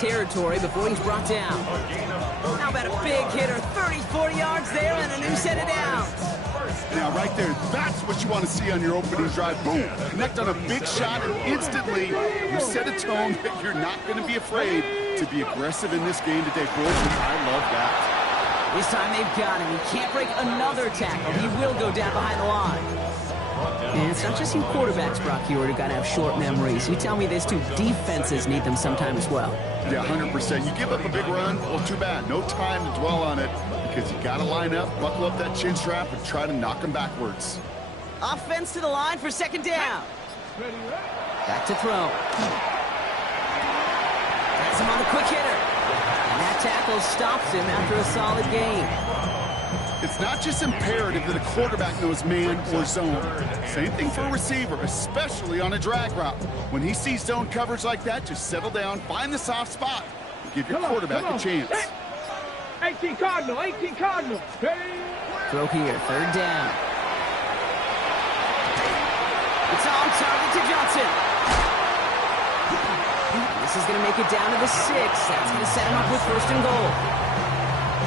territory before he's brought down. How about a big hitter, 30, 40 yards there, and a new set of downs. Now, right there, that's what you want to see on your opening drive. Boom! Connect on a big shot, and instantly you set a tone that you're not going to be afraid to be aggressive in this game today. Boys, I love that. This time they've got him. He can't break another tackle. He will go down behind the line. And it's not just you quarterbacks, Brock Hewitt, who got to have short memories. You tell me this too, defenses need them sometime as well. Yeah, 100%. You give up a big run, well, too bad. No time to dwell on it because you got to line up, buckle up that chin strap, and try to knock them backwards. Offense to the line for second down. Back to throw. That's him on the quick hitter. And that tackle stops him after a solid gain. It's not just imperative that a quarterback knows man or zone. Same thing for a receiver, especially on a drag route. When he sees zone coverage like that, just settle down, find the soft spot, and give your quarterback a chance. 18 Cardinal, 18 Cardinal. Throw here, third down. It's on target to Johnson. This is going to make it down to the 6. That's going to set him up with first and goal.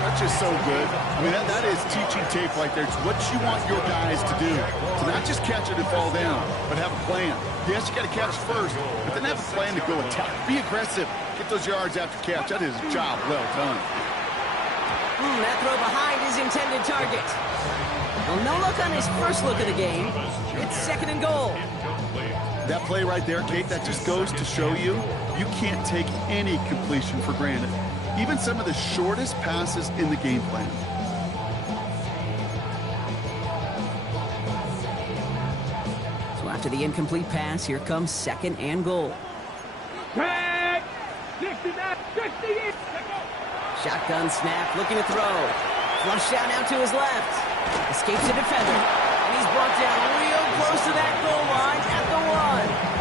That's just so good. I mean, that is teaching tape right there. It's what you want your guys to do. To not just catch it and fall down, but have a plan. Yes, you got to catch first, but then have a plan to go attack. Be aggressive. Get those yards after catch. That is a job well done. That throw behind his intended target. Well, no look on his first look of the game. It's second and goal. That play right there, Kate, that just goes to show you can't take any completion for granted. Even some of the shortest passes in the game plan. So after the incomplete pass, here comes second and goal. Shotgun snap, looking to throw. Flush down out to his left. Escapes the defender. And he's brought down real close to that goal line at the 1.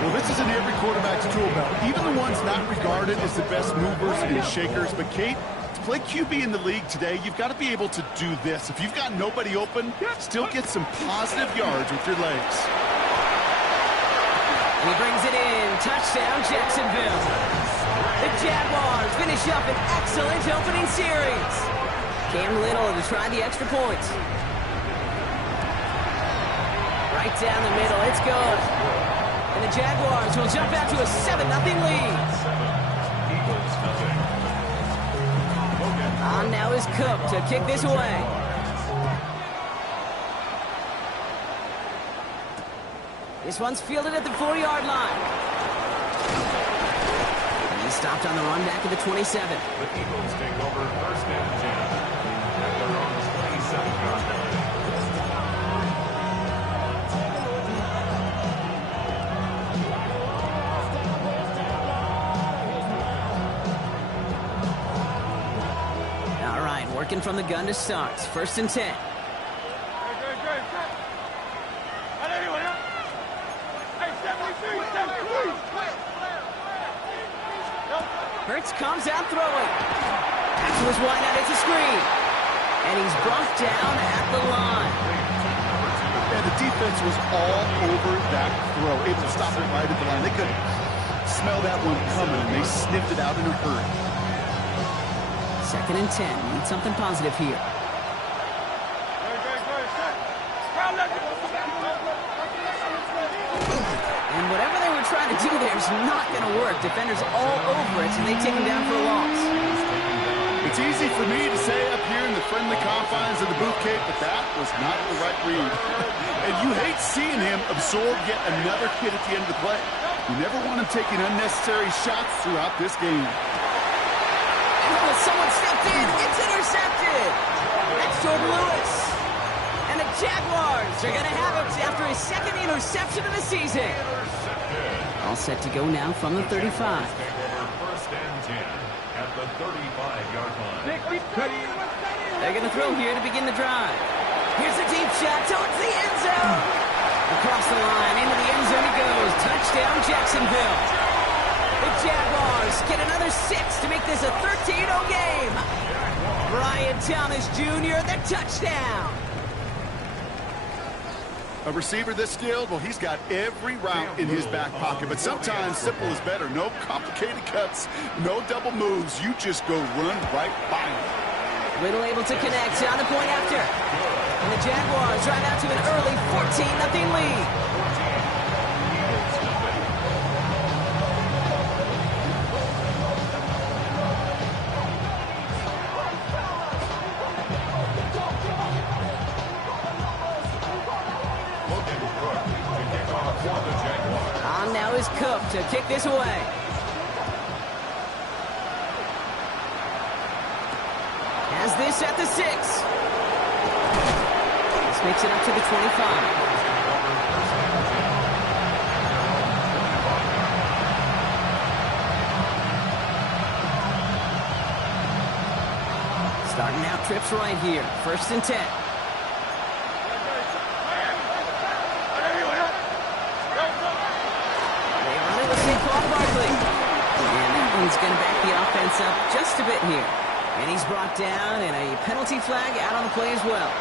Well, this is in every quarterback's tool belt. Even the ones not regarded as the best movers and shakers. But, Kate, to play QB in the league today, you've got to be able to do this. If you've got nobody open, still get some positive yards with your legs. And he brings it in. Touchdown, Jacksonville. The Jaguars finish up an excellent opening series. Cam Little to try the extra point. Right down the middle. It's good. And the Jaguars will jump out to a 7-0 lead. On now is Cook to kick this away. This one's fielded at the 4-yard line. And he's stopped on the run back at the 27. The Eagles take over first and 10 at their own 27-yard line. Working from the gun to start. First and 10. Hurts comes out throwing. Back to his wideout. It's a screen. And he's brought down at the line. And the defense was all over that throw. Able to stop it right at the line. They could smell that one coming, and they sniffed it out in a hurry. Second and 10. Need something positive here. And whatever they were trying to do there is not going to work. Defenders all over it, and they take him down for a loss. It's easy for me to say up here in the friendly confines of the booth, Kate, but that was not the right read. And you hate seeing him absorb yet another hit at the end of the play. You never want him taking unnecessary shots throughout this game. Someone stepped in. It's intercepted. That's Jordan Lewis. And the Jaguars are going to have it after his second interception of the season. All set to go now from the 35. First and 10 at the 35-yard line. They're going to throw here to begin the drive. Here's a deep shot towards the end zone. Across the line, into the end zone he goes. Touchdown, Jacksonville. The Jaguars get another 6 to make this a 13-0 game. Brian Thomas Jr., the touchdown. A receiver this skilled, well, he's got every route in his back pocket. But sometimes simple is better. No complicated cuts, no double moves. You just go run right by him. Little able to connect on the point after. And the Jaguars drive out to an early 14-0 lead. On now is Cook to kick this away. Has this at the 6. This makes it up to the 25. Starting out trips right here. 1st and 10. He's going to back the offense up just a bit here. And he's brought down, and a penalty flag out on the play as well.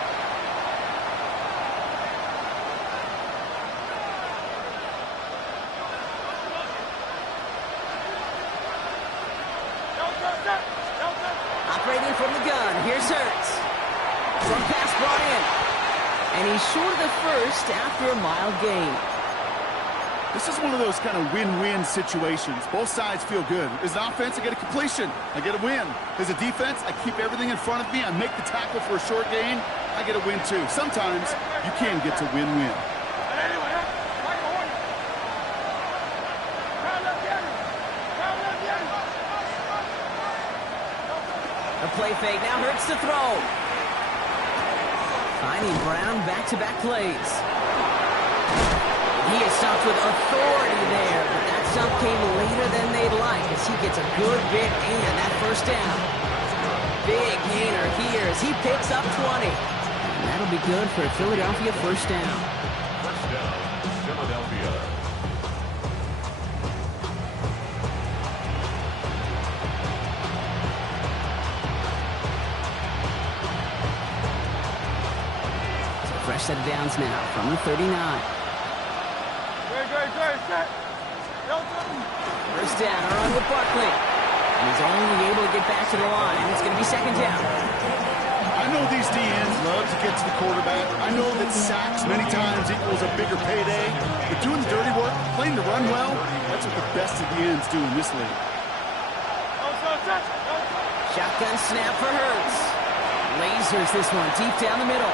Operating from the gun, here's Hurts. Front pass brought in. And he's short of the first after a mild gain. This is one of those kind of win-win situations. Both sides feel good. As an offense, I get a completion. I get a win. As a defense, I keep everything in front of me. I make the tackle for a short gain. I get a win, too. Sometimes you can get to win-win. A play fake. Now Hurts to throw. Finding Brown back-to-back plays. He is stopped with authority there, but that stop came later than they'd like as he gets a good bit and that 1st down. Big gainer here as he picks up 20. And that'll be good for a Philadelphia 1st down. 1st down, Philadelphia. So fresh set of downs now from the 39. 1st down, a run with Barkley. And he's only able to get back to the line. It's going to be 2nd down. I know these DNs love to get to the quarterback. I know that sacks many times equals a bigger payday. But doing the dirty work, playing to run well, that's what the best of the ends do in this league. Shotgun snap for Hurts. Lasers this one deep down the middle.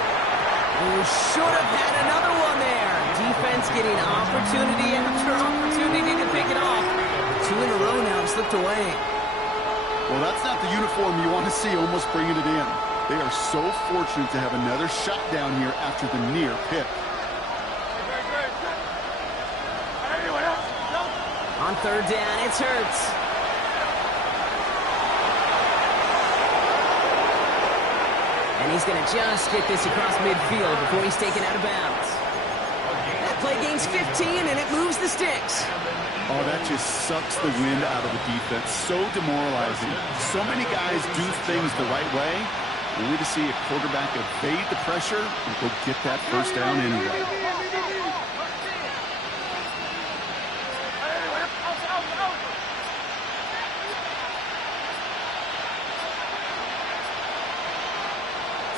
Who should have had another one there. Defense getting opportunity after opportunity to pick it off. 2 in a row now slipped away. Well, that's not the uniform you want to see almost bringing it in. They are so fortunate to have another shot down here after the near pick. On 3rd down, it's Hurts. And he's going to just get this across midfield before he's taken out of bounds. That play gains 15, and it moves the sticks. Oh, that just sucks the wind out of the defense. So demoralizing. So many guys do things the right way, only to see a quarterback evade the pressure and go get that 1st down anyway.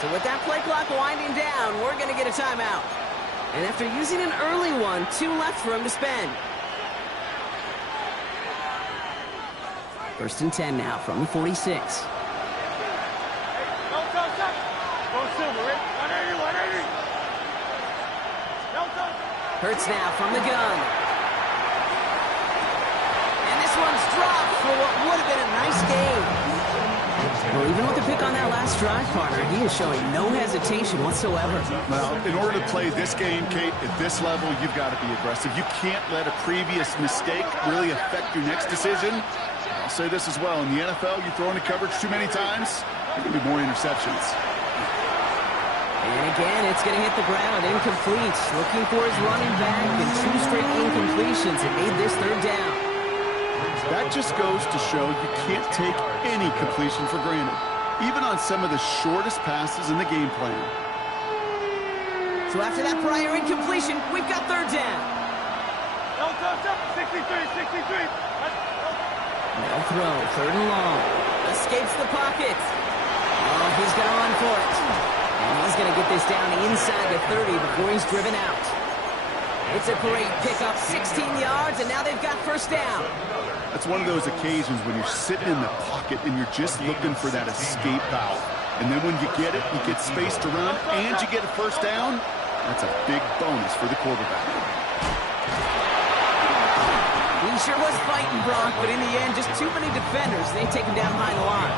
So with that play clock winding down, we're going to get a timeout. And after using an early one, 2 left for him to spend. 1st and 10 now from the 46. Hurts now from the gun. And this one's dropped for what would have been a nice game. Well, even with the pick on that last drive, partner, he is showing no hesitation whatsoever. Well, in order to play this game, Kate, at this level, you've got to be aggressive. You can't let a previous mistake really affect your next decision. I'll say this as well. In the NFL, you throw into coverage too many times, there can be more interceptions. And again, it's going to hit the ground, incomplete. Looking for his running back, and 2 straight incompletions that made this 3rd down. That just goes to show you can't take any completion for granted, even on some of the shortest passes in the game plan. So So after that prior incompletion, we've got third down. 63, 63. No throw, third and long. Escapes the pocket. Oh, he's going to run for it. And he's going to get this down inside the 30 before he's driven out. It's a great pickup, 16 yards, and now they've got first down. That's one of those occasions when you're sitting in the pocket and you're just looking for that escape valve. And then when you get it, you get space to run, and you get a first down. That's a big bonus for the quarterback. He sure was fighting, Brock, but in the end, just too many defenders. They take him down behind the line.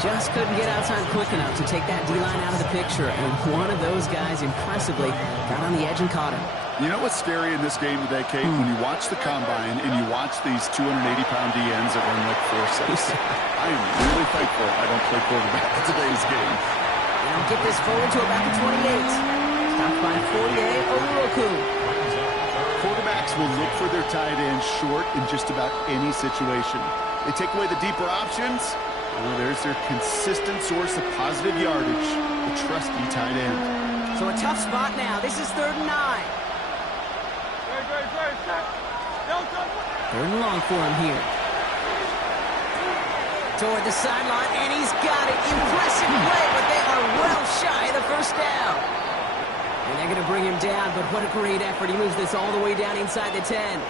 Just couldn't get outside quick enough to take that D-line out of the picture, and one of those guys impressively got on the edge and caught him. You know what's scary in this game today, Kate? When you watch the combine and you watch these 280-pound DNs that run like 4.6. I am really thankful I don't play quarterback in today's game. Now get this forward to about the 28. Stopped by Fourier over Goon. Quarterbacks will look for their tight end short in just about any situation. They take away the deeper options. Well, there's their consistent source of positive yardage, the trusty tight end. So a tough spot now. This is 3rd and 9. Third and long for him here. Toward the sideline, and he's got it. Impressive play, but they are well shy of the first down. And they're going to bring him down, but what a great effort. He moves this all the way down inside the 10.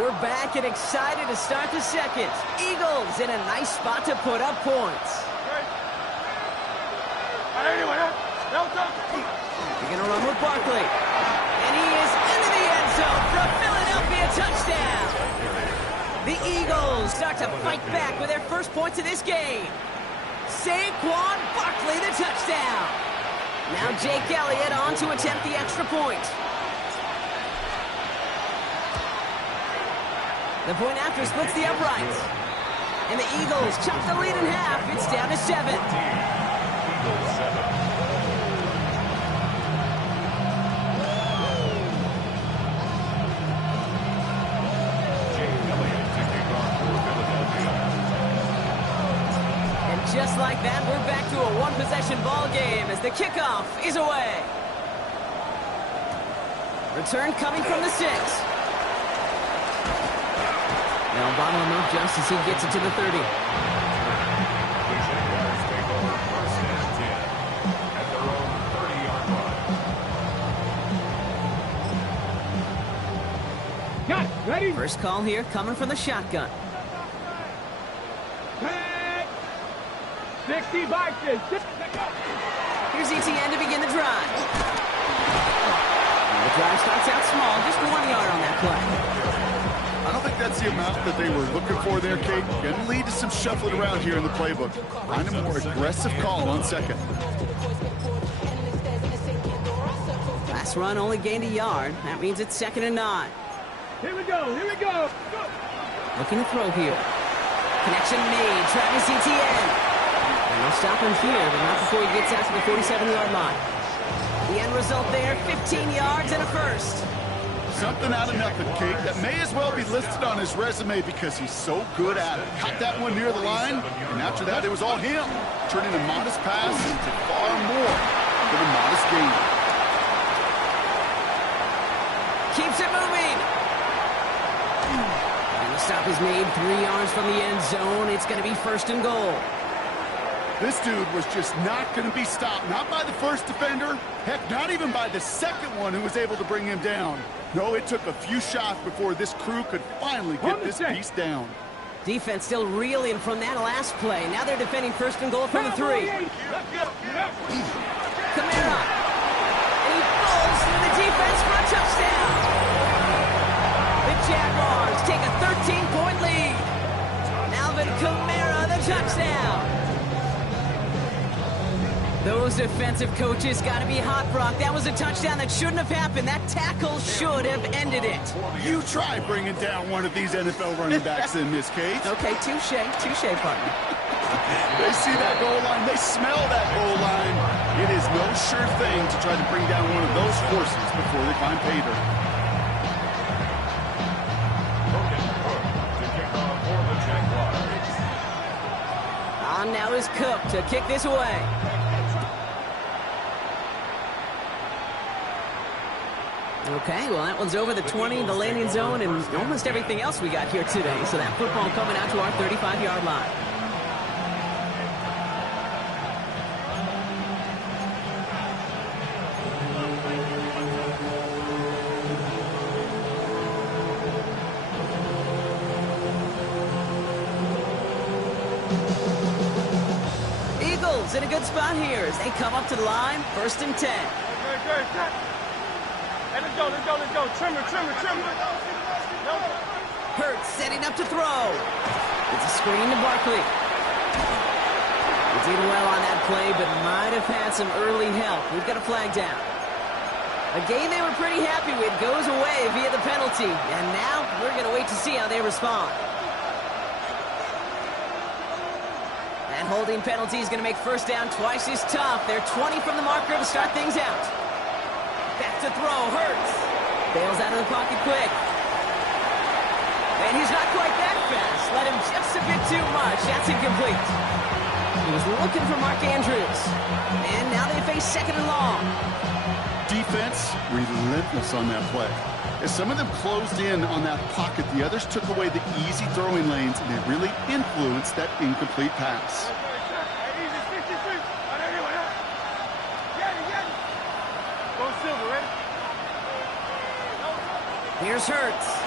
We're back and excited to start the second. Eagles in a nice spot to put up points. They're going to run with Barkley. And he is into the end zone for a Philadelphia touchdown. The Eagles start to fight back with their first points of this game. Saquon Barkley, the touchdown. Now Jake Elliott on to attempt the extra point. The point after splits the uprights. And the Eagles chop the lead in half. It's down to 7. And just like that, we're back to a one-possession ball game as the kickoff is away. Return coming from the 6. They'll bottle him up just as he gets it to the 30. Got it. Ready? First call here coming from the shotgun. 60 boxes. Here's ETN to begin the drive. The drive starts out small, just 1 yard on that play. I don't think that's the amount that they were looking for there, Kate. Going to lead to some shuffling around here in the playbook. Find a more aggressive call on second. Last run only gained a yard. That means it's 2nd and 9. Here we go. Here we go. Looking to throw here. Connection made. Travis Etienne. And they'll stop him here, but not before he gets out to the 47-yard line. The end result there, 15 yards and a first. Something out of nothing, Kate. That may as well be listed on his resume because he's so good at it. Caught that one near the line, and after that, it was all him. Turning a modest pass into far more than a modest gain. Keeps it moving. And the stop is made 3 yards from the end zone. It's going to be 1st and goal. This dude was just not going to be stopped. Not by the first defender. Heck, not even by the second one who was able to bring him down. No, it took a few shots before this crew could finally get this piece down. Defense still reeling from that last play. Now they're defending 1st and goal from the 3. Kamara. And he falls through the defense for a touchdown. The Jaguars take a 13-point lead. Alvin Kamara, the touchdown. Those defensive coaches got to be hot, Brock. That was a touchdown that shouldn't have happened. That tackle should have ended it. You try bringing down one of these NFL running backs in, Miss Kate. Okay, touche, partner. They see that goal line. They smell that goal line. It is no sure thing to try to bring down one of those forces before they find pay dirt. On now is Cook to kick this away. Okay, well, that one's over the 20, the landing zone, and almost everything else we got here today. So that football coming out to our 35-yard line. Eagles in a good spot here as they come up to the line, 1st and 10. Hey, let's go. Trimmer. Hurts setting up to throw. It's a screen to Barkley. He did well on that play, but might have had some early help. We've got a flag down. A game they were pretty happy with goes away via the penalty, and now we're going to wait to see how they respond. That holding penalty is going to make 1st down twice as tough. They're 20 from the marker to start things out. Back to throw, Hurts. Bails out of the pocket quick. And he's not quite that fast. Let him just a bit too much. That's incomplete. He was looking for Mark Andrews. And now they face 2nd and long. Defense, relentless on that play. As some of them closed in on that pocket, the others took away the easy throwing lanes, and they really influenced that incomplete pass. Here's Hurts.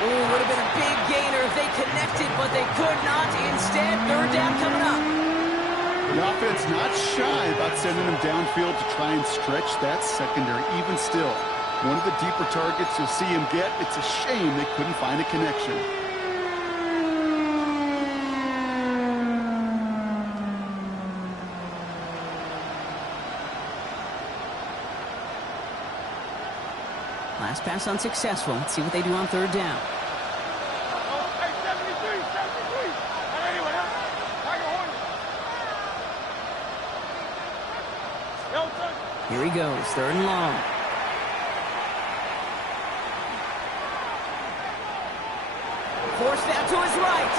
Ooh, would have been a big gainer if they connected, but they could not. Instead, 3rd down coming up. The offense not shy about sending them downfield to try and stretch that secondary. Even still, one of the deeper targets you'll see him get. It's a shame they couldn't find a connection. Last pass unsuccessful. Let's see what they do on 3rd down. Here he goes, 3rd and long. Forced out to his right.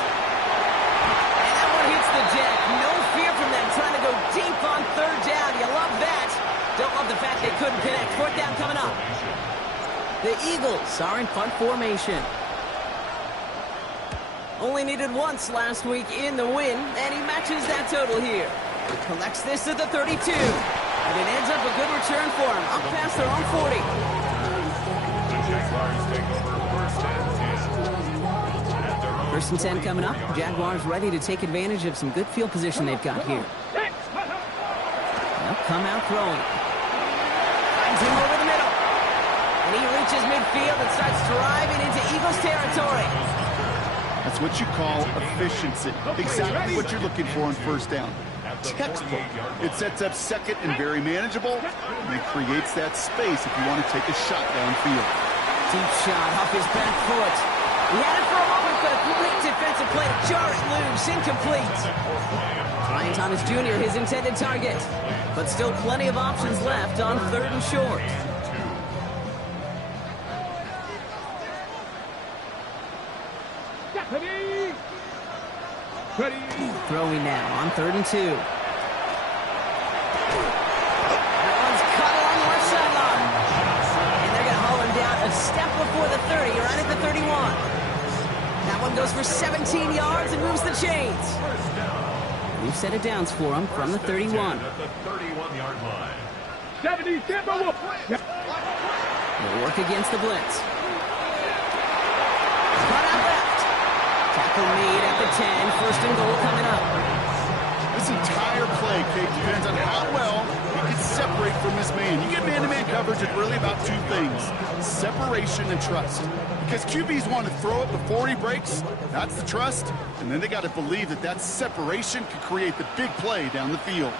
And that one hits the deck. No fear from them trying to go deep on 3rd down. You love that. Don't love the fact they couldn't connect. 4th down coming up. The Eagles are in punt formation. Only needed once last week in the win, and he matches that total here. Collects this at the 32. And it ends up a good return for him, up past their own 40. The Jaguars take over 1st and 10. 1st and 10 coming up. Jaguars ready to take advantage of some good field position they've got here. They'll come out throwing. Finds him over the middle. And he reaches midfield and starts driving into Eagles territory. That's what you call efficiency. Exactly what you're looking for on 1st down. Textbook. It sets up 2nd and very manageable, and it creates that space if you want to take a shot downfield. Deep shot off his back foot. He had it for a moment, but a great defensive play to jar it loose. Incomplete. Ryan Thomas Jr., his intended target. But still plenty of options left on 3rd and short. Ready. Throwing now on 3rd and 2. That one's cut along the left sideline. And they're going to haul him down a step before the 30, right at the 31. That one goes for 17 yards and moves the chains. We've set it downs for him from the 31. At the 31-yard line. 70, Timber. They'll work against the blitz. Run out left. Tackle made at the 10. 1st and goal coming up. This entire play, Kate, depends on how well he can separate from his man. You get man-to-man coverage, it's really about 2 things: separation and trust. Because QBs want to throw it before he breaks. That's the trust. And then they got to believe that that separation can create the big play down the field.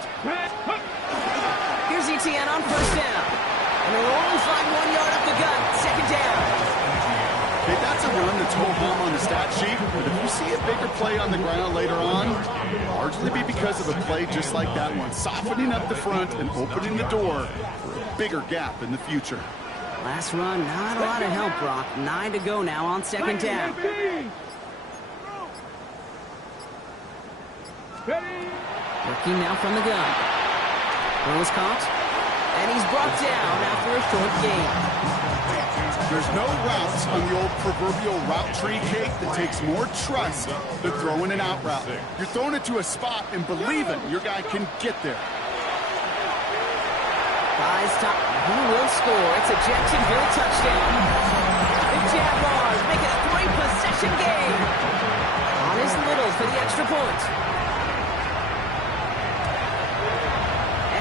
Here's ETN on 1st down. And they'll only find 1 yard up the gut. 2nd down. Okay, that's a run that's ho-hum on the stat sheet, but if you see a bigger play on the ground later on, it'll largely be because of a play just like that one, softening up the front and opening the door for a bigger gap in the future. Last run, not a lot of help, Brock. 9 to go now on second down. Working now from the gun. Throw is caught, and he's brought down after a short gain. There's no routes on the old proverbial route tree, Kate, that takes more trust than throwing an out route. You're throwing it to a spot and believing your guy can get there. Buys top. Who will score? It's a Jacksonville touchdown. The Jaguars make it a 3-possession game. On his Little for the extra point.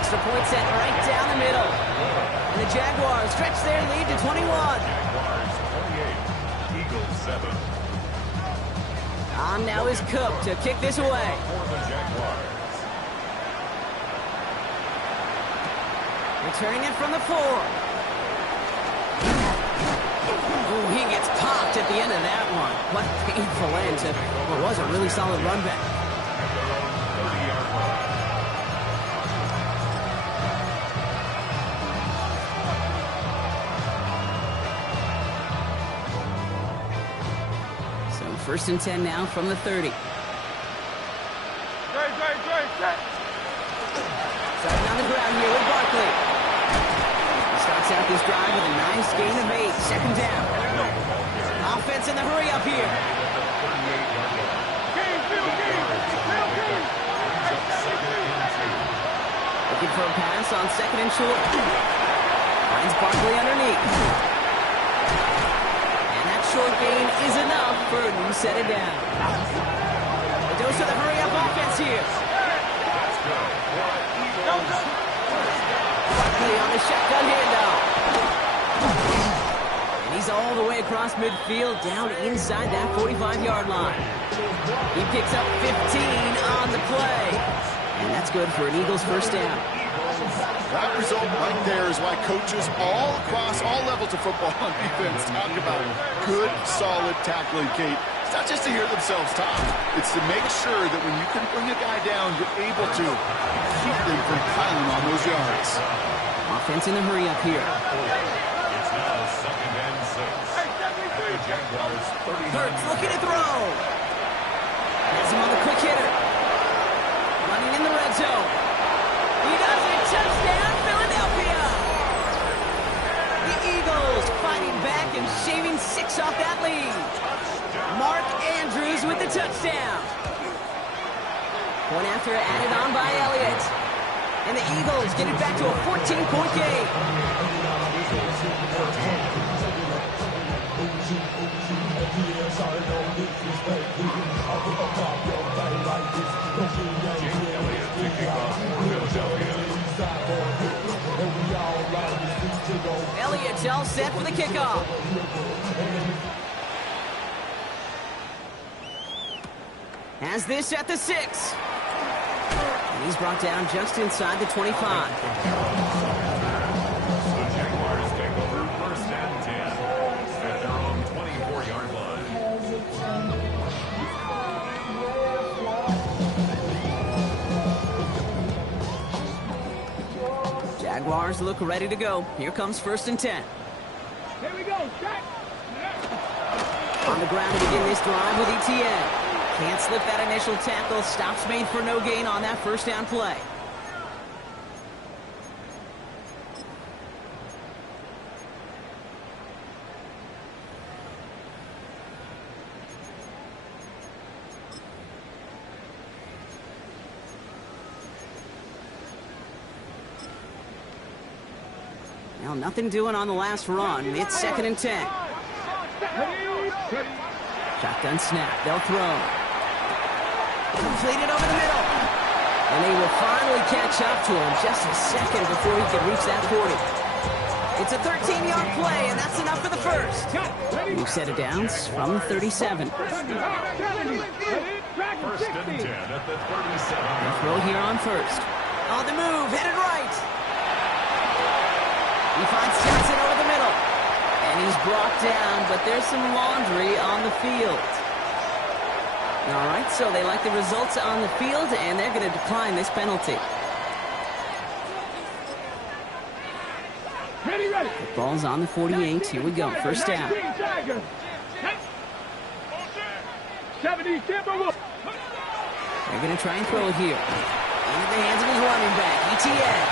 Extra point set right down the middle. And the Jaguars stretch their lead to 21. Jaguars 28, Eagles 7. On now is Cook to kick this away. For the Jaguars. Returning it from the 4. Ooh, he gets popped at the end of that one. What a painful end to what was a really solid run back. 30-yard line. So first and 10 now from the 30. Starting on the ground here with Barkley. He starts out this drive with a nice gain of 8. Second down. Offense in the hurry up here. Looking for a pass on second and short. Finds Barkley underneath. And that short gain is enough for a new set it down. A dose of the hurry up offense here. Barkley on the shotgun handoff. And he's all the way across midfield, down inside that 45-yard line. He picks up 15 on the play. And that's good for an Eagles first down. That result right there is why coaches all across all levels of football on defense talk about good, solid tackling, Kate. It's not just to hear themselves talk. It's to make sure that when you can bring a guy down, you're able to keep them from piling on those yards. Offense in the hurry up here. It's now second and 6. The Jaguars 30. Hurts looking to throw. Has him on the quick hitter. Running in the red zone. He does it. Touchdown, Philadelphia. The Eagles fighting back and shaving 6 off that lead. Mark Andrews with the touchdown. Point after added on by Elliott. And the Eagles get it back to a 14-point game. Elliott's all set for the kickoff. Has this at the 6. And he's brought down just inside the 25. The Jaguars take over first and 10 at their own 24-yard line. Jaguars look ready to go. Here comes first and 10. Here we go, check. On the ground to begin this drive with ETN. Can't slip that initial tackle. Stops made for no gain on that first down play. Well, nothing doing on the last run. It's second and 10. Shotgun snap. They'll throw. Completed over the middle. And they will finally catch up to him just a second before he can reach that 40. It's a 13-yard play, and that's enough for the first. New set of downs from the 37. First and 10 at the 37. They'll throw here on first. On the move, headed right. He finds Johnson over the middle. And he's brought down, but there's some laundry on the field. All right, so they like the results on the field, and they're going to decline this penalty. Ready, ready. The ball's on the 48. Here we go. First down. 70, Timberwolves. They're going to try and throw it here. Into the hands of his running back, ETN.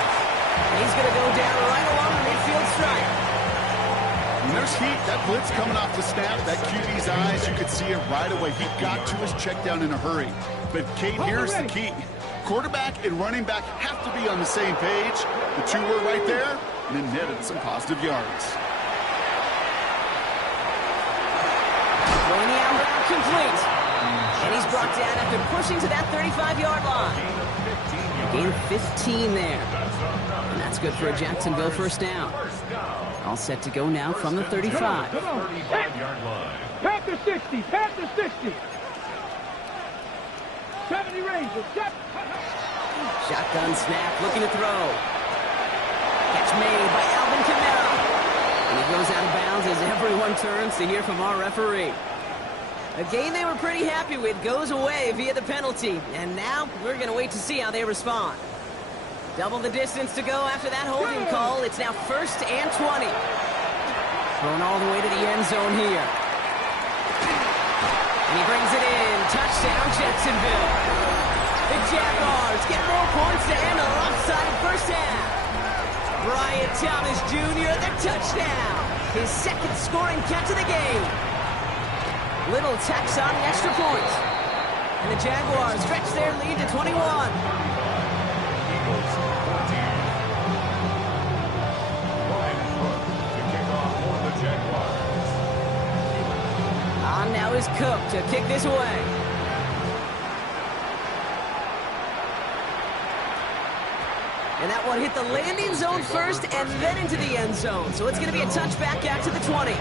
He's going to go down right along the midfield stripe. And there's heat. That blitz coming off the snap, that QB's eyes, you could see it right away. He got to his check down in a hurry. But, Kate, here's the key. Quarterback and running back have to be on the same page. The two were right there, and it netted some positive yards. Throwing the out complete. And he's brought down after pushing to that 35-yard line. Gain of 15 there. And that's good for a Jacksonville first down. All set to go now from the 35. 35-yard line. Pass the 60. Pass the 60. 70 Rangers. Shotgun snap, looking to throw. Catch made by Alvin Kamara. And he goes out of bounds as everyone turns to hear from our referee. A game they were pretty happy with goes away via the penalty. And now we're going to wait to see how they respond. Double the distance to go after that holding call. It's now 1st and 20. Thrown all the way to the end zone here. And he brings it in. Touchdown, Jacksonville. The Jaguars get more points to end a lopsided first half. Brian Thomas Jr., the touchdown. His second scoring catch of the game. Little tacks on the extra point. And the Jaguars stretch their lead to 21. Eagles 14. Ryan Cook to kick off for the Jaguars. On now is Cook to kick this away. And that one hit the landing zone first and then into the end zone. So it's going to be a touchback out to the 20.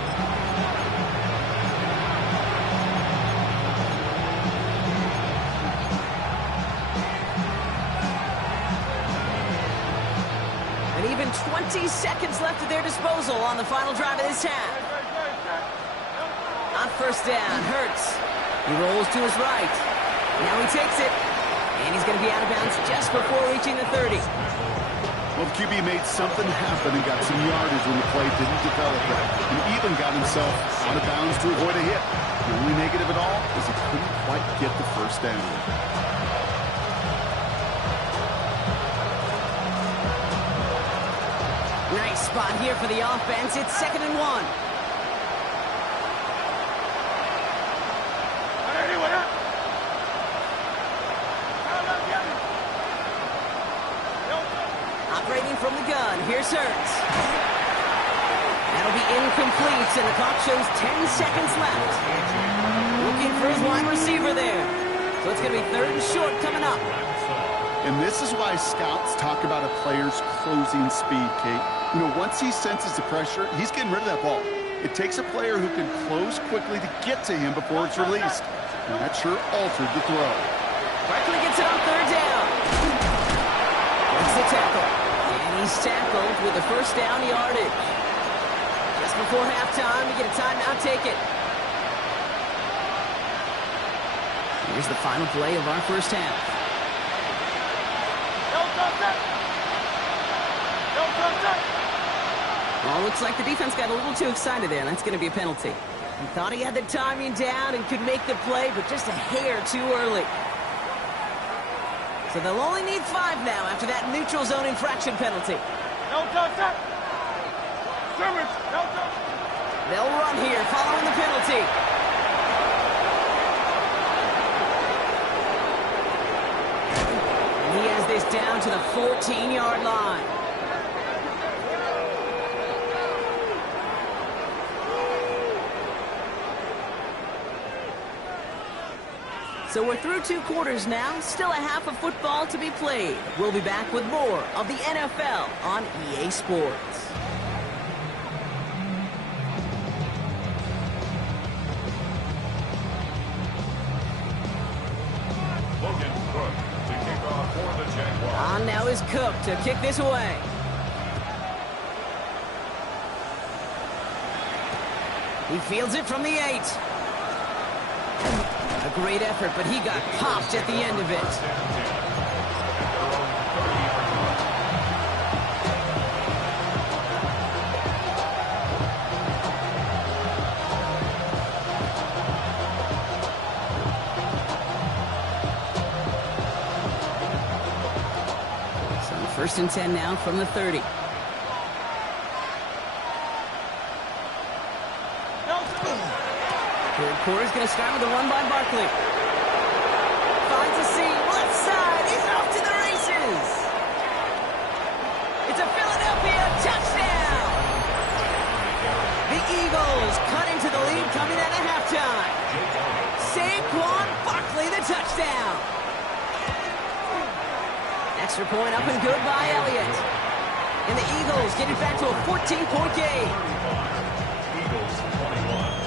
And even 20 seconds left at their disposal on the final drive of this half. On first down, Hurts. He rolls to his right. Now he takes it. And he's going to be out of bounds just before reaching the 30. Well, the QB made something happen and got some yardage when the play didn't develop that. And even got himself out of bounds to avoid a hit. The only negative at all is he couldn't quite get the first down. Nice spot here for the offense. It's 2nd and 1. Operating from the gun. Here's Hurts. That'll be incomplete, and the clock shows 10 seconds left. Looking for his wide receiver there. So it's going to be 3rd and short coming up. And this is why scouts talk about a player's closing speed, Kate. You know, once he senses the pressure, he's getting rid of that ball. It takes a player who can close quickly to get to him before it's released. And that sure altered the throw. Barkley gets it on 3rd down. That's the tackle. And he's tackled with the first down yardage. Just before halftime, we get a timeout, take it. Here's the final play of our first half. Well, looks like the defense got a little too excited there, and that's going to be a penalty. He thought he had the timing down and could make the play, but just a hair too early. So they'll only need 5 now after that neutral zone infraction penalty. They'll run here following the penalty. And he has this down to the 14-yard line. So we're through 2 quarters now. Still a half of football to be played. We'll be back with more of the NFL on EA Sports. Logan Cook to kick off for the Jaguars. On now is Cook to kick this away. He fields it from the 8. A great effort, but he got popped at the end of it. So 1st and 10 now from the 30. Third quarter's going to start with a run by Barkley. Finds a seam, left side, he's off to the races. It's a Philadelphia touchdown. The Eagles cut into the lead coming out of halftime. Saquon Barkley, the touchdown. Extra point up and good by Elliott. And the Eagles get it back to a 14-point game. Eagles 21.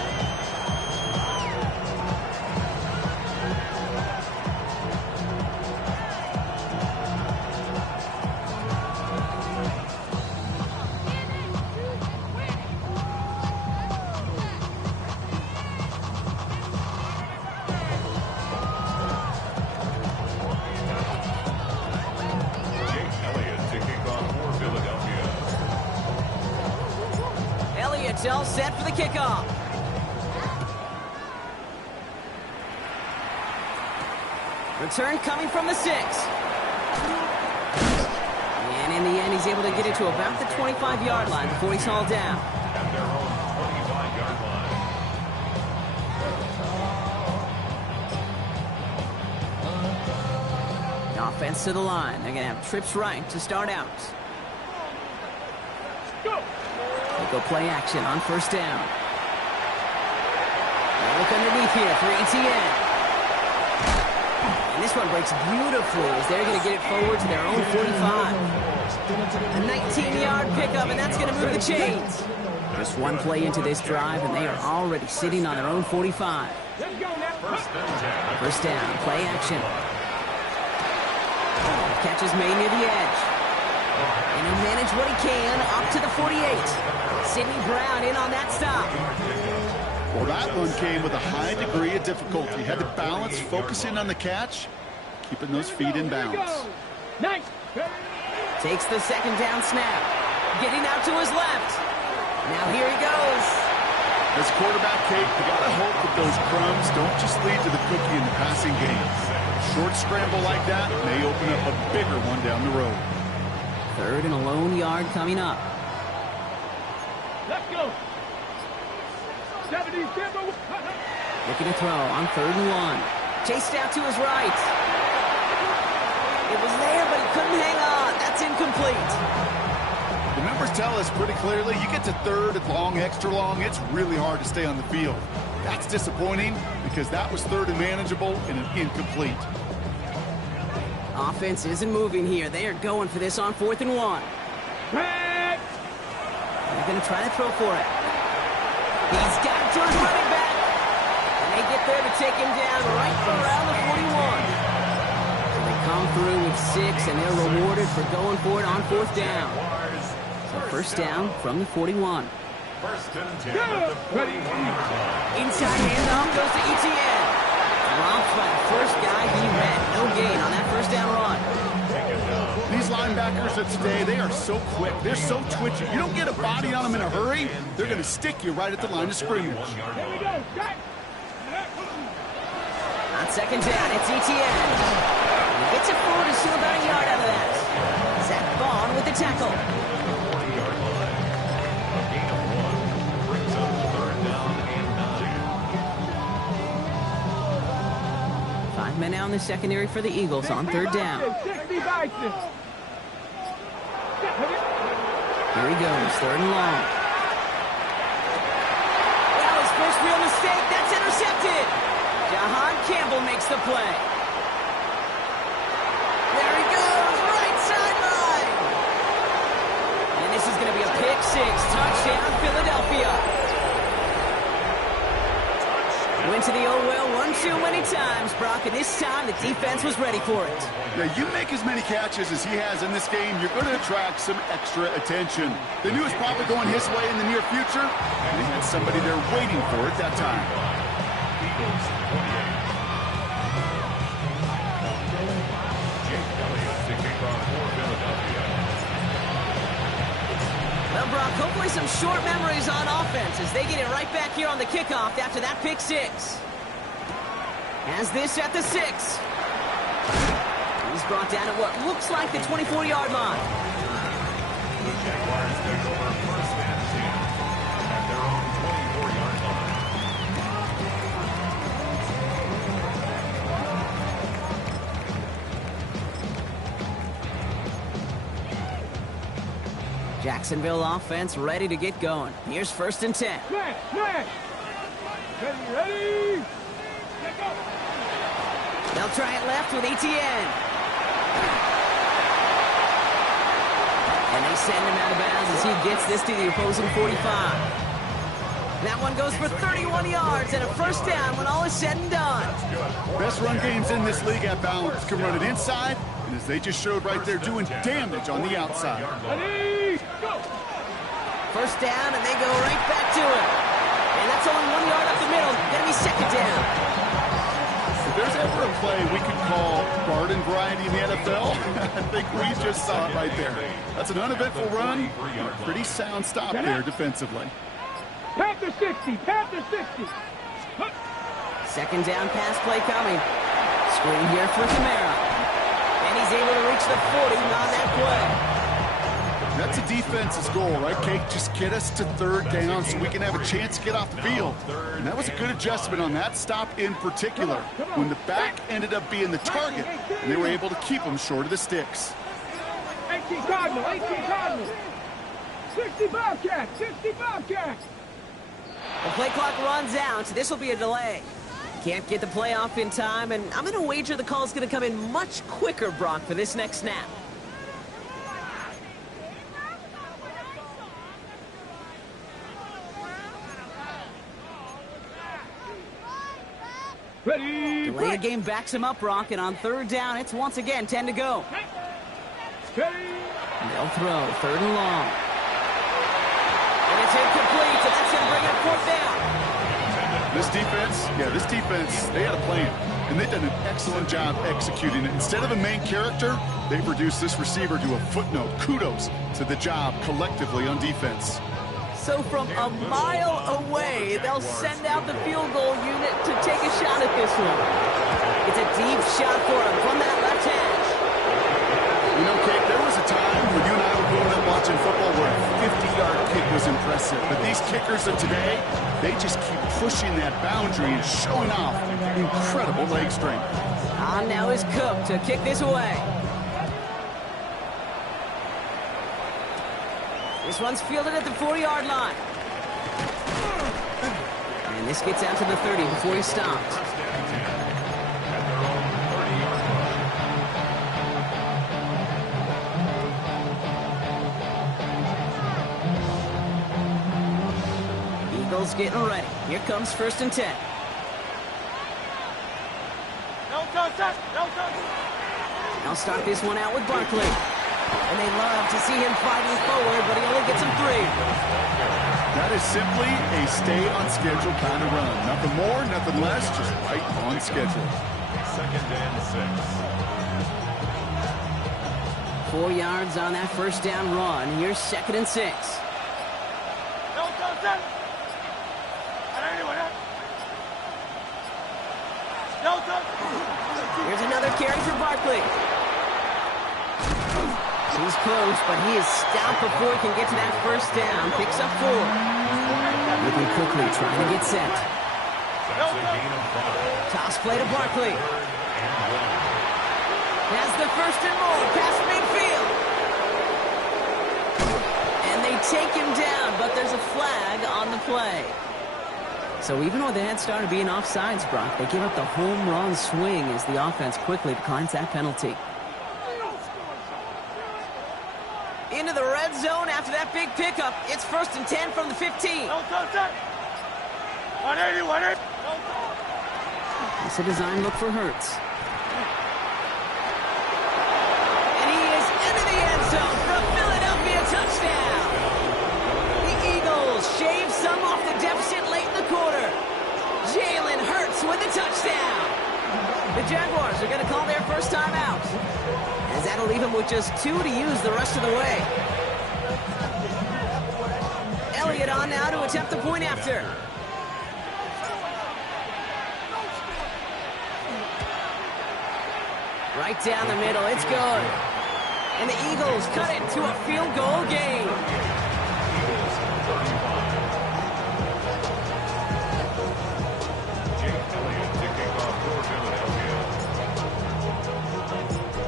All set for the kickoff. Return coming from the 6. And in the end, he's able to get it to about the 25-yard line before he's hauled down. At their own 25-yard line. Offense to the line. They're going to have trips right to start out. They go play action on 1st down. They look underneath here for ETN. And this one breaks beautifully as they're going to get it forward to their own 45. A 19-yard pickup, and that's going to move the chains. Just one play into this drive, and they are already sitting on their own 45. First down, play action. Catch is made near the edge. And he'll manage what he can up to the 48. Sidney Brown in on that stop. Well, that one came with a high degree of difficulty. Had to balance, focus in on the catch, keeping those feet in bounds. Nice. Takes the 2nd down snap. Getting out to his left. Now here he goes. As quarterback, Kate, you got to hope that those crumbs don't just lead to the cookie in the passing game. Short scramble like that may open up a bigger one down the road. 3rd and a lone yard coming up. Let's go. 70. Looking to throw on 3rd and 1. Chased out to his right. It was there, but he couldn't hang on. That's incomplete. The numbers tell us pretty clearly, you get to 3rd and long, extra long, it's really hard to stay on the field. That's disappointing because that was 3rd and manageable and an incomplete. Offense isn't moving here. They are going for this on 4th and 1. They're going to try to throw for it. He's got it to his running back. And they get there to take him down right around the 41. So they come through with 6, and they're rewarded for going for it on 4th down. So 1st down from the 41. 1st and 10 at the 41-yard line. Inside handoff goes to ETN. Dropped by the first guy he met. No gain on that 1st down run. These linebackers of today, they are so quick. They're so twitchy. You don't get a body on them in a hurry, they're going to stick you right at the line of scrimmage. On 2nd down, it's ETN. He gets it forward and still about a yard out of that. Zach Vaughn with the tackle. 40-yard line. A gain of 1 brings up 3rd down and 9. 5 men out in the secondary for the Eagles on 3rd down. Here he goes, 3rd and long. Well, his first real mistake, that's intercepted. Jahan Campbell makes the play. There he goes, right sideline. And this is going to be a pick 6, touchdown Philadelphia. Went to the oh well 1-2 when he times, Brock, and this time the defense was ready for it. Yeah, you make as many catches as he has in this game, you're going to attract some extra attention. They knew it was probably going his way in the near future, and they had somebody there waiting for it that time. Eagles 28. Jake Elliott to kick off for Philadelphia. Well, Brock, hopefully some short memories on offense as they get it right back here on the kickoff after that pick six. Has this at the 6. He's brought down at what looks like the 24-yard line. The Jaguars take over first and 10 at their own 24-yard line. Jacksonville offense ready to get going. Here's first and 10. Smash, smash. Ready. Let go. They'll try it left with Etienne. And they send him out of bounds as he gets this to the opposing 45. That one goes for 31 yards and a first down when all is said and done. Best run games in this league at balance can run it inside, and as they just showed right there, doing damage on the outside. Ready, go. First down, and they go right back to it. And that's only 1 yard up the middle. Gonna be second down. If there's ever a play we could call garden variety in the NFL, I think we just saw it right there. That's an uneventful run, and a pretty sound stop there defensively. Panther 60, Panther 60. Second down pass play coming. Screen here for Kamara. And he's able to reach the 40 on that play. That's a defense's goal, right, Kate? Just get us to third down so we can have a chance to get off the field. And that was a good adjustment on that stop in particular, when the back ended up being the target, and they were able to keep him short of the sticks. 18 Cardinal, 18 Cardinal. 60 Bobcat, 60 Bobcat. The play clock runs out, so this will be a delay. Can't get the play off in time, and I'm going to wager the call is going to come in much quicker, Brock, for this next snap. Ready, Delay of game backs him up, Brock, and on third down, it's once again 10 to go. ready. And they'll throw third and long. And it's incomplete, so that's going to bring it fourth down. This defense, they had a plan, and they've done an excellent job executing it. Instead of a main character, they've reduced this receiver to a footnote. Kudos to the job collectively on defense. So from a mile away, they'll send out the field goal unit to take a shot at this one. It's a deep shot for him from that left hash. You know, Kate, there was a time when you and I were growing up watching football where a 50-yard kick was impressive. But these kickers of today, they just keep pushing that boundary and showing off incredible leg strength. On now is Cook to kick this away. This one's fielded at the 4-yard line. And this gets out to the 30 before he stops. First and 10 at their own 30-yard line. Eagles getting ready. Here comes first and 10. They'll start this one out with Barkley. And they love to see him fighting forward, but he only gets him 3. That is simply a stay-on-schedule kind of run. Nothing more, nothing less, just right on schedule. Second and 6. 4 yards on that first down run. Here's second and 6. Here's another carry for Barkley. He's close, but he is stopped before he can get to that first down. Picks up 4. Moving quickly, trying to get set. That's a gain of 5. Toss play to Barkley. Has the first and more past midfield. And they take him down, but there's a flag on the play. So even though the head started being offsides, Brock, they give up the home run swing as the offense quickly declines that penalty. Into the red zone after that big pickup. It's first and 10 from the 15. It's a design look for Hurts. And he is into the end zone for a Philadelphia touchdown. The Eagles shave some off the deficit late in the quarter. Jalen Hurts with a touchdown. The Jaguars are going to call their first time out, as that'll leave him with just 2 to use the rest of the way. Elliott on now to attempt the point after. Right down the middle, it's good. And the Eagles cut it to a field goal game.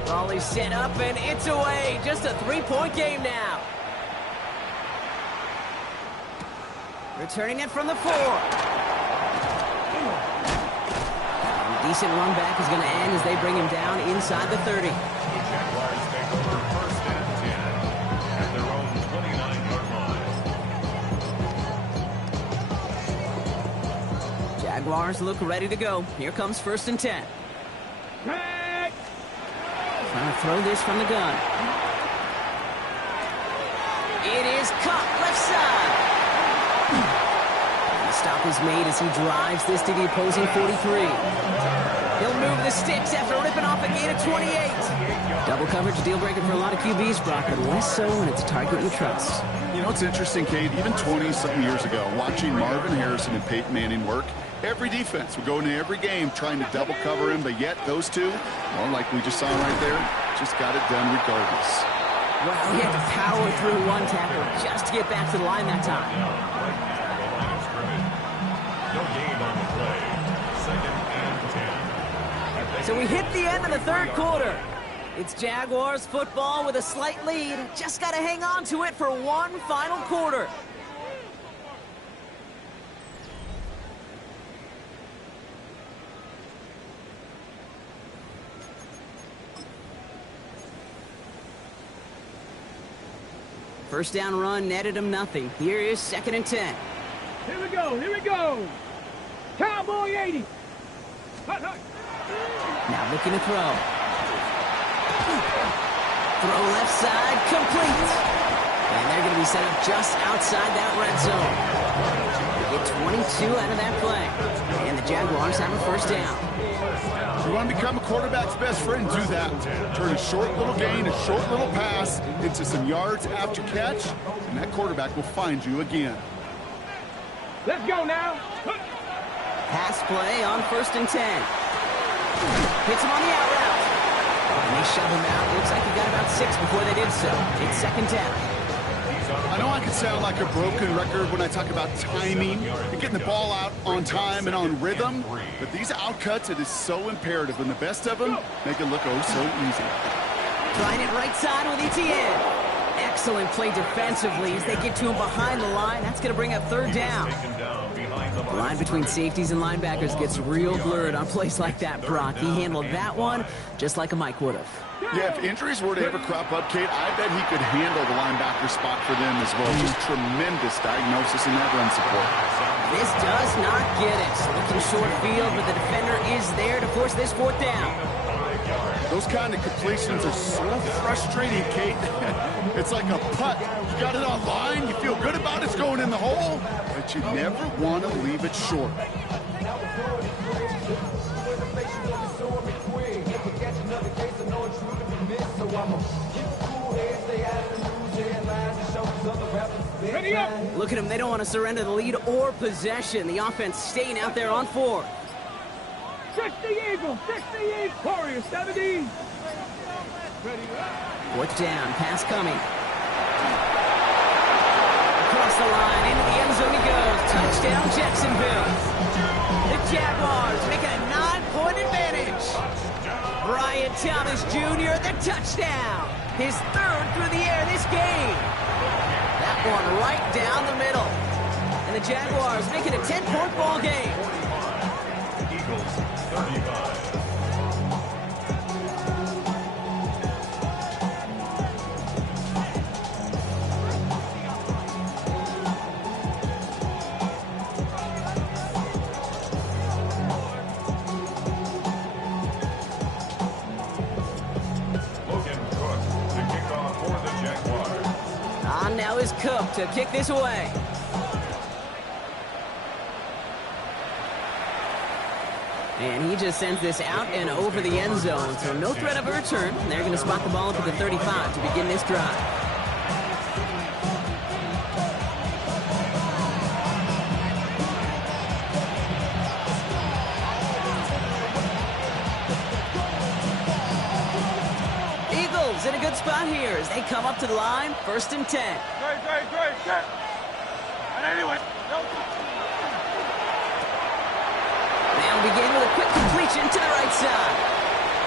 Raleigh set up and it's away. Just a 3-point game now. Returning it from the 4. Decent run back is going to end as they bring him down inside the 30. The Jaguars take over first and 10 at their own 29-yard line. Jaguars look ready to go. Here comes first and 10. Trying to throw this from the gun. It is caught left side. The stop is made as he drives this to the opposing 43. He'll move the sticks after ripping off a gain of 28. Double coverage deal breaker for a lot of QBs, Brock, but less so when it's a target you trust. You know, it's interesting, Kate, even 20-something years ago, watching Marvin Harrison and Peyton Manning work, every defense would go into every game trying to double cover him, but yet those two, well, like we just saw right there, just got it done regardless. Well, he had to power through one tackle just to get back to the line that time. No gain on the play. Second and 10. So we hit the end of the third quarter. It's Jaguars football with a slight lead. Just got to hang on to it for one final quarter. First down run netted him nothing. Here is second and 10. Here we go, here we go. Cowboy 80. Hut, hut. Now looking to throw. Throw left side, complete. And they're going to be set up just outside that red zone. They get 22 out of that play. And the Jaguars have a first down. You want to become a quarterback's best friend, do that. Turn a short little gain, a short little pass into some yards after catch, and that quarterback will find you again. Let's go now. Pass play on first and 10. Hits him on the out route. And they shove him out. Looks like he got about 6 before they did so. It's second down. I know I can sound like a broken record when I talk about timing and getting the ball out on time and on rhythm, but these outcuts, it is so imperative, and the best of them make it look oh so easy. Trying it right side with Etienne. Excellent play defensively as they get to him behind the line. That's going to bring up third down. The line between safeties and linebackers gets real blurred on plays like that, Brock. He handled that one just like a Mike would have. Yeah, if injuries were to ever crop up, Kate, I bet he could handle the linebacker spot for them as well. Just tremendous diagnosis in that run support. This does not get it. Looking short field, but the defender is there to force this fourth down. Those kind of completions are so frustrating, Kate. It's like a putt. You got it on line, you feel good about it's going in the hole, but you never want to leave it short. Look at them, they don't want to surrender the lead or possession. The offense staying out there on 4. 60 Eagles, 68 Warriors, 70. Fourth down, pass coming. Across the line, into the end zone he goes. Touchdown, Jacksonville. The Jaguars making a 9-point advantage. Brian Thomas Jr., the touchdown. His third through the air this game. That one right down the middle. And the Jaguars making a 10-point ball game. Eagles 35. Cook to kick this away. And he just sends this out and over the end zone, so no threat of a return. They're going to spot the ball up at the 35 to begin this drive. Eagles in a good spot here as they come up to the line, 1st and 10. Great. And anyway, They'll begin with a quick completion to the right side.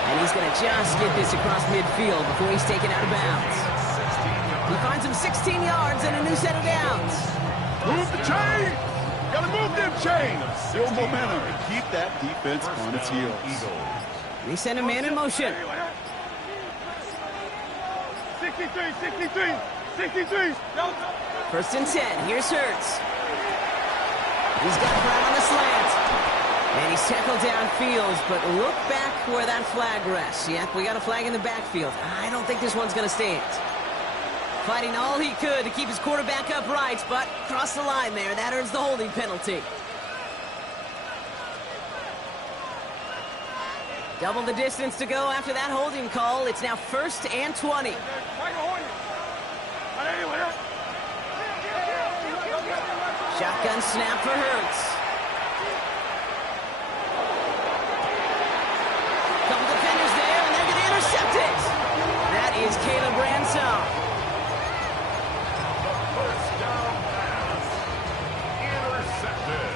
And he's going to just get this across midfield before he's taken out of bounds. He finds him 16 yards and a new set of downs. Move the chain! Gotta move them chains! Build momentum and keep that defense on its heels. They send a man in motion. 63. 1st and 10. Here's Hurts. He's got Brown on the slant. And he's tackled downfield, but look back where that flag rests. Yep, we got a flag in the backfield. I don't think this one's going to stand. Fighting all he could to keep his quarterback upright, but crossed the line there. That earns the holding penalty. Double the distance to go after that holding call. It's now 1st and 20. Shotgun snap for Hurts. Couple defenders there, and they're going to intercept it. That is Caleb Ransom. First down pass. Intercepted.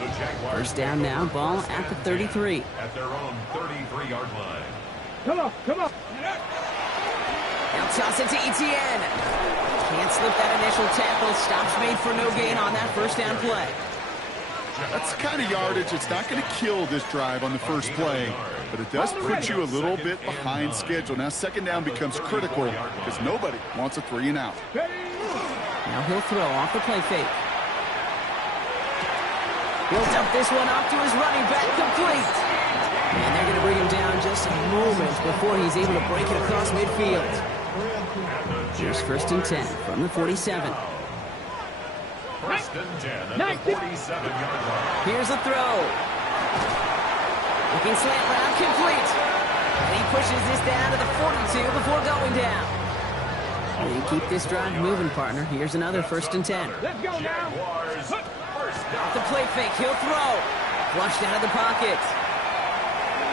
The Jaguars. First down now, ball at the 33. At their own 33-yard line. Come on. Now toss it to Etienne. Can't slip that initial tackle. Stops made for no gain on that first down play. That's the kind of yardage that's not going to kill this drive on the first play, but it does put you a little bit behind schedule. Now 2nd down becomes critical because nobody wants a 3 and out. Now he'll throw off the play fake. He'll dump this one off to his running back, complete. And they're going to bring him down just a moment before he's able to break it across midfield. Here's 1st and 10 from the 47. 1st and 10 at the 47-yard line. Here's a throw. Looking slant route, complete. And he pushes this down to the 42 before going down. And keep this drive moving, partner. Here's another 1st and 10. Let's go now. Off the play fake, he'll throw. Flushed out of the pocket.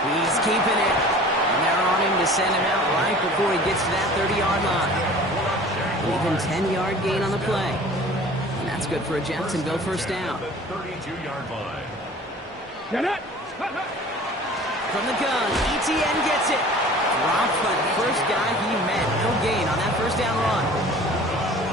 He's keeping it. And they're on him to send him out right before he gets to that 30-yard line. Even 10-yard gain on the play. And that's good for a Jacksonville first down. 32-yard line. Get it. From the gun, Etienne gets it. Dropped by the first guy he met. No gain on that first down run.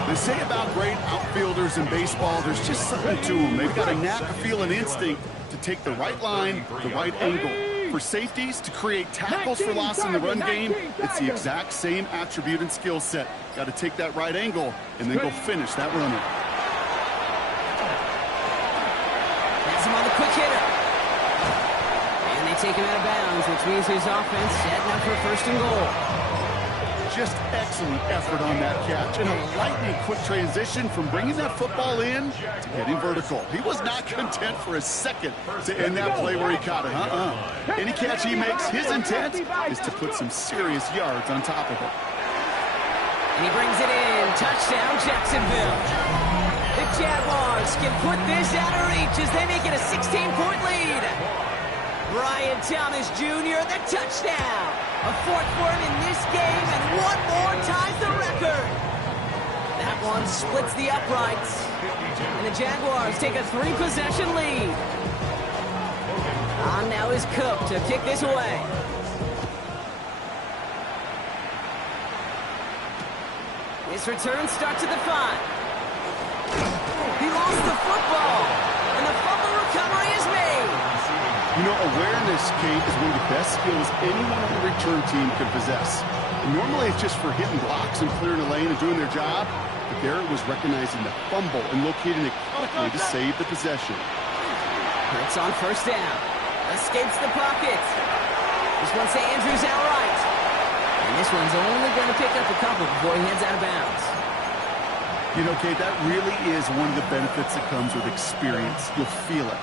They say about great outfielders in baseball, there's just something to them. They've got a knack, a feel, and instinct to take the right line, the right angle. For safeties, to create tackles for loss in the run game, it's the exact same attribute and skill set. Got to take that right angle and then go finish that runner. That's him on the quick hitter. And they take him out of bounds, which means his offense setting up for 1st and goal. Just excellent effort on that catch and a lightning quick transition from bringing that football in to getting vertical. He was not content for a second to end that play where he caught it. Any catch he makes, his intent is to put some serious yards on top of it. And he brings it in. Touchdown, Jacksonville. The Jaguars can put this out of reach as they make it a 16-point lead. Brian Thomas Jr., the touchdown. A 4th for him in this game, and one more ties the record. That one splits the uprights. And the Jaguars take a 3-possession lead. On now is Cook to kick this away. His return starts at the 5. He lost the football, and the fumble recovery is made. You know, awareness, Kate, is one of the best skills anyone on the return team can possess. And normally it's just for hitting blocks and clearing a lane and doing their job. But there it was recognizing the fumble and locating it quickly to save the possession. Hurts on 1st down. Escapes the pocket. This one's to Andrews outright. And this one's only going to pick up a couple before he heads out of bounds. You know, Kate, that really is one of the benefits that comes with experience. You'll feel it.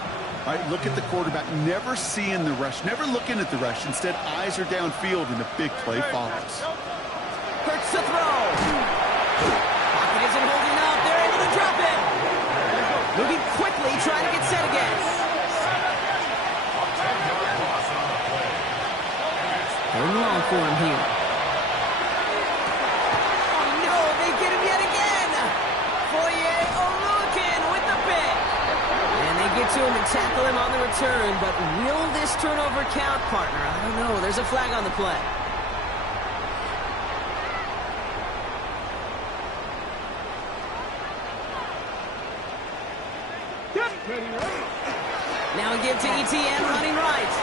All right, look at the quarterback, never seeing the rush, never looking at the rush. Instead, eyes are downfield, and the big play follows. Hurts to throw. Pocket isn't holding up. They're able to drop it. Moving quickly, trying to get set again. Third and long for him here. Oh, no, they get him yet again. With the pick. And they get to him and tackle him on the return, but will this turnover count, partner? I don't know. There's a flag on the play. Now we give to ETN running right.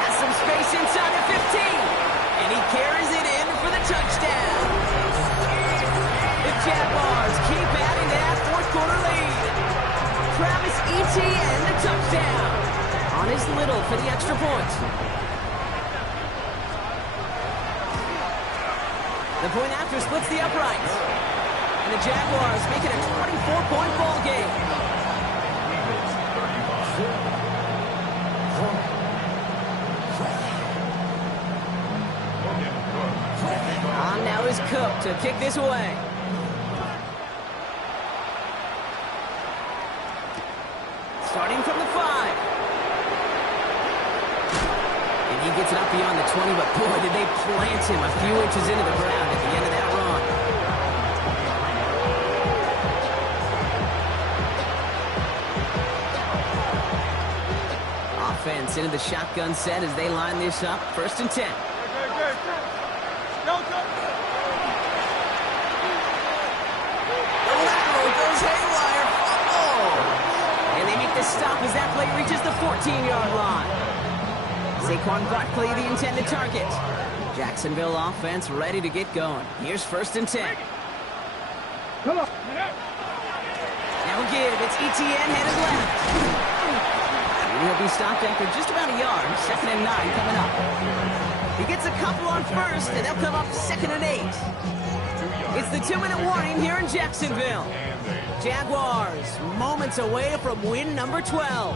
Has some space inside the 15. And he carries it in for the touchdown. The Jaguars keep adding to that fourth quarter lead. Travis Etienne, the touchdown. On his little for the extra point. The point after splits the uprights. And the Jaguars make it a 24-point ball game. On now is Cook to kick this away. Starting from the 5. And he gets it up beyond the 20, but boy, did they plant him a few inches into the ground at the end of that run. Offense into the shotgun set as they line this up. 1st and 10. The stop as that play reaches the 14-yard line. Saquon Barkley, the intended target. Jacksonville offense ready to get going. Here's 1st and 10. Come on. Now we give. It's ETN headed left. And he'll be stopped after just about a yard. 2nd and 9 coming up. He gets a couple on 1st, and they'll come up 2nd and 8. It's the 2-minute warning here in Jacksonville. Jaguars, moments away from win number 12.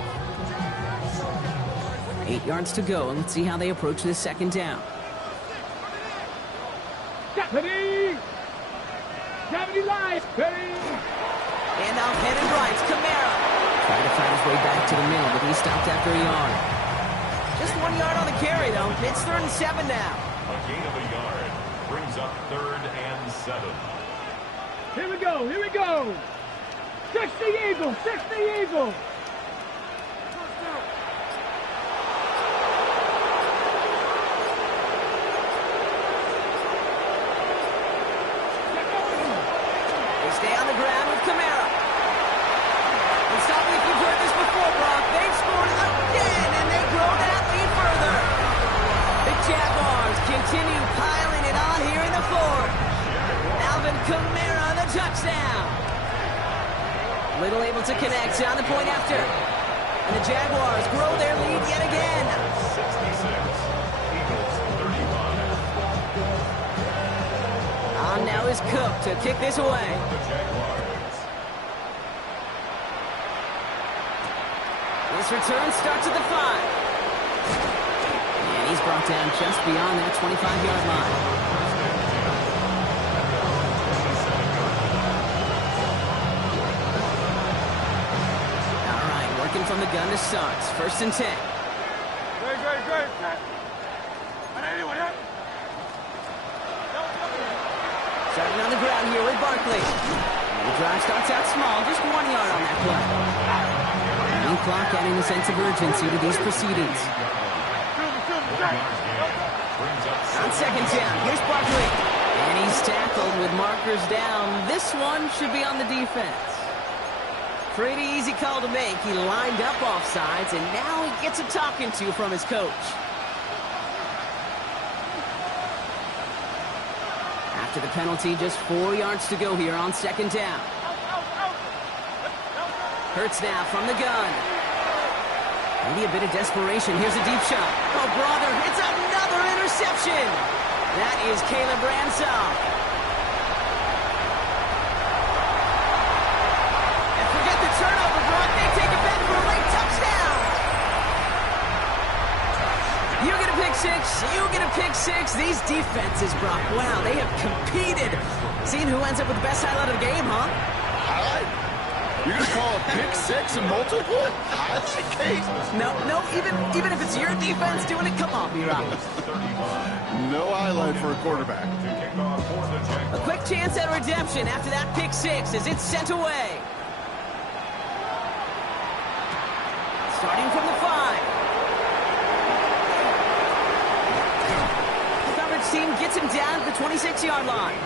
8 yards to go, and let's see how they approach this 2nd down. Deputy! Deputy live! And off headed right, Kamara. Trying to find his way back to the middle, but he stopped after a yard. Just 1 yard on the carry, though. It's 3rd and 7 now. A gain of a yard brings up 3rd and 7. Here we go, here we go! 60 Eagles, 60 Eagles! They stay on the ground with Kamara. And stop me if you've heard this before, Brock. They've scored again, and they grow that lead further. The Jaguars continue piling it on here in the 4th. Alvin Kamara, the touchdown. Little able to connect on the point after. And the Jaguars grow their lead yet again. 66. Eagles 35. On now is Cook to kick this away. The Jaguars. This return starts at the 5. And he's brought down just beyond that 25-yard line. From the gun to starts. 1st and 10. Great. Starting on the ground here with Barkley. The drive starts out small, just 1 yard on that play. Running clock adding a sense of urgency to these proceedings. On 2nd down, here's Barkley. And he's tackled with markers down. This one should be on the defense. Pretty easy call to make. He lined up offsides, and now he gets a talking to from his coach. After the penalty, just 4 yards to go here on 2nd down. Hurts now from the gun. Maybe a bit of desperation. Here's a deep shot. Oh, brother, it's another interception. That is Caleb Ransom. six, you get a pick six. These defenses, Brock, wow, they have competed. Seeing who ends up with the best highlight of the game, huh? Highlight? You're going to call a pick six and multiple? Highlight case? No, even if it's your defense doing it, come on, B-Rock. No highlight for a quarterback. A quick chance at redemption after that pick six as it's sent away. Starting from the 5. The coverage team gets him down at the 26-yard line.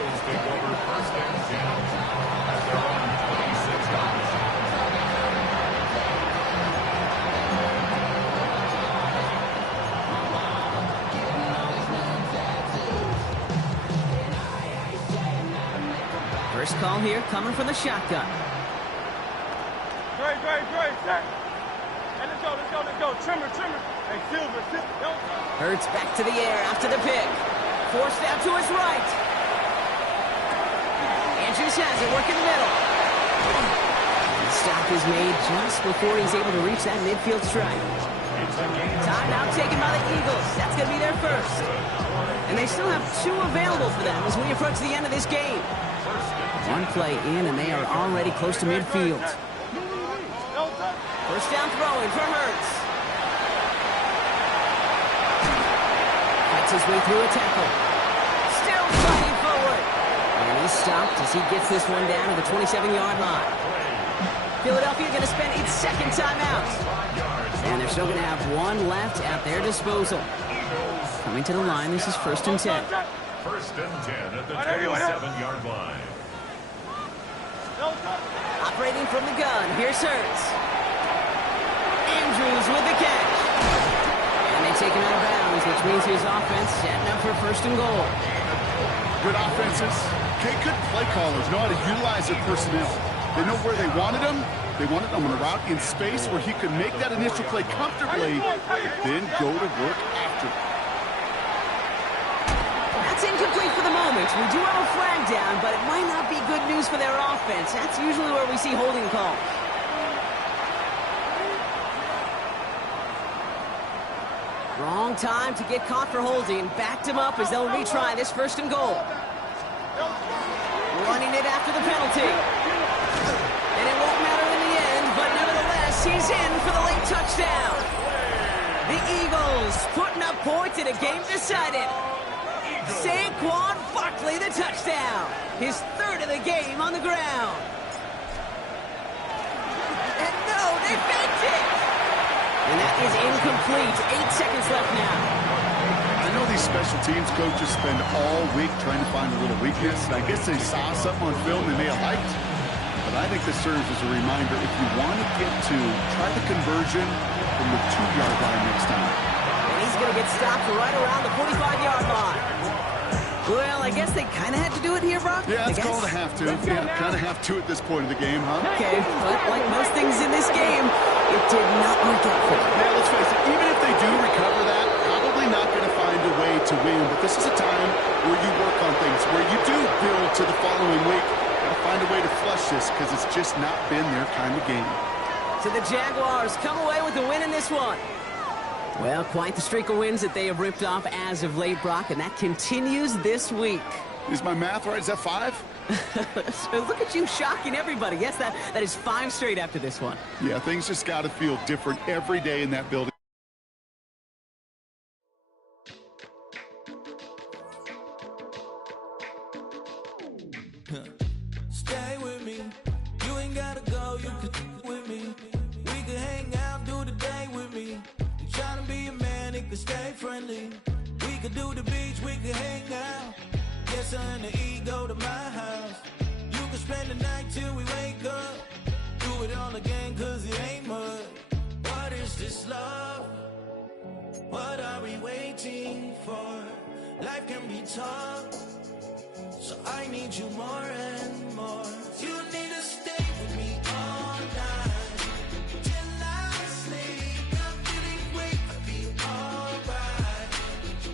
First call here coming from the shotgun. Great, set. Hey, let's go. Trimmer. Hey, Silver. Hurts back to the air after the pick. Forced out to his right. Andrews has it, work in the middle. The stop is made just before he's able to reach that midfield strike. Timeout taken by the Eagles. That's going to be their first. And they still have 2 available for them as we approach the end of this game. One play in, and they are already close to midfield. First down throwing from Hurts. Fights his way through a tackle. Still fighting forward. And he's stopped as he gets this one down to the 27-yard line. Philadelphia going to spend its second timeout. And they're still going to have 1 left at their disposal. Coming to the line, this is 1st and 10. First and 10 at the 27-yard line. Operating from the gun, here's Hurts. Andrews with the catch. And they take him out of bounds, which means his offense setting up for 1st and goal. Good offenses. Okay, good play callers know how to utilize their personnel. They know where they wanted them. They wanted them on a route in space where he could make that initial play comfortably, then go to work after. That's incomplete for the moment. We do have a flag down, but it might not be good news for their offense. That's usually where we see holding calls. Wrong time to get caught for holding. Backed him up as they'll retry this 1st and goal. Running it after the penalty. And it won't matter in the end, but nevertheless, he's in for the late touchdown. The Eagles putting up points in a game decided. Saquon Barkley, the touchdown. His 3rd of the game on the ground. And no, they faked it. And that is incomplete. 8 seconds left now. I know these special teams coaches spend all week trying to find a little weakness. I guess they saw something on film they may have liked. But I think this serves as a reminder, if you want to get to, try the conversion from the 2-yard line next time. And he's going to get stopped right around the 45-yard line. Well, I guess they kind of had to do it here, Brock. Yeah, it's called a have to. Yeah, kind of have to at this point in the game, huh? Okay, but like most things in this game, it did not work out for them. Yeah, let's face it, even if they do recover that, probably not going to find a way to win. But this is a time where you work on things, where you do build to the following week. Got to find a way to flush this because it's just not been their kind of game. So the Jaguars come away with the win in this one. Well, quite the streak of wins that they have ripped off as of late, Brock, and that continues this week. Is my math right? Is that 5? So look at you shocking everybody. Yes, that is 5 straight after this one. Yeah, things just got to feel different every day in that building. Stay with me. You ain't gotta go, you can with me. We can hang out, do the day with me. You tryna be a man, it can stay friendly. We could do the beach, we can hang out. Yes, her and the E go to my house. You can spend the night till we wake up. Do it all again, cause it ain't mud. What is this love? What are we waiting for? Life can be tough, so I need you more and more. You need to stay with me all night till I sleep. I'm feeling great, I'll be alright.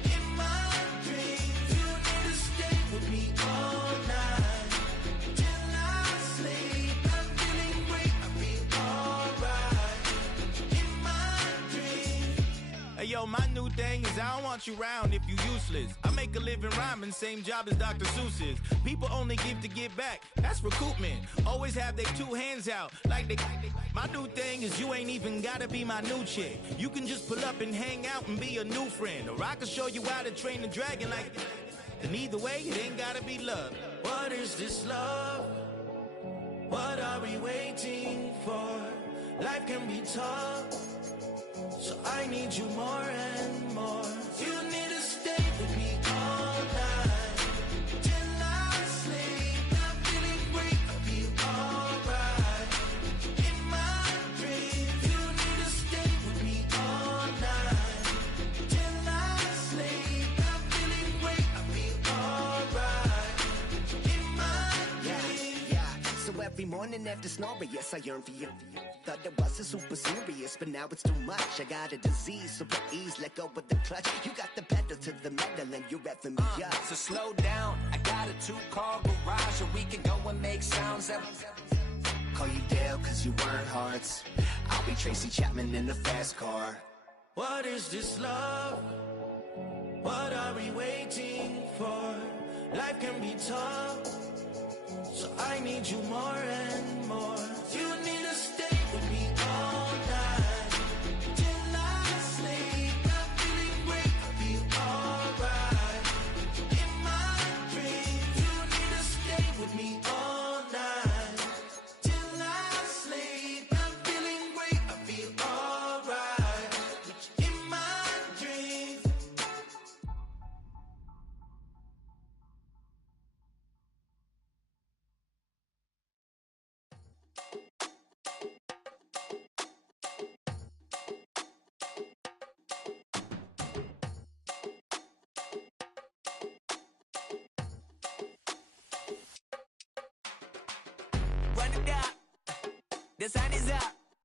In my dreams, you need to stay with me all night till I sleep. I'm feeling great, I'll be alright. In my dreams. Hey yo, my new thing is I don't want you around if you useless. I make a living rhyming, same job as Dr. Seuss's. People only give to give back, that's recoupment. Always have their two hands out, like they. My new thing is you ain't even gotta be my new chick. You can just pull up and hang out and be a new friend. Or I can show you how to train the dragon like. And either way, it ain't gotta be love. What is this love? What are we waiting for? Life can be tough, so I need you more and more. You need to stay with me all night till I sleep. I'm feeling great, I'll be alright. In my dreams, you need to stay with me all night till I sleep. I'm feeling great, I'll be alright. In my dreams. Yeah. So every morning after snoring, yes, I yearn for you. Thought it wasn't super serious, but now it's too much. I got a disease, so please let go of the clutch. You got the pedal to the metal and you're revving me up. So slow down, I got a 2-car garage, or we can go and make sounds that... Call you Dale, cause you weren't hearts. I'll be Tracy Chapman in a fast car. What is this love? What are we waiting for? Life can be tough, so I need you more and more. You need to stay with me all night till I sleep. I'm feeling great, I'll be alright. In my dreams, you need to stay with me all night till I sleep. I'm feeling great, I'll be alright. In my dreams. Run it down. The sun is up.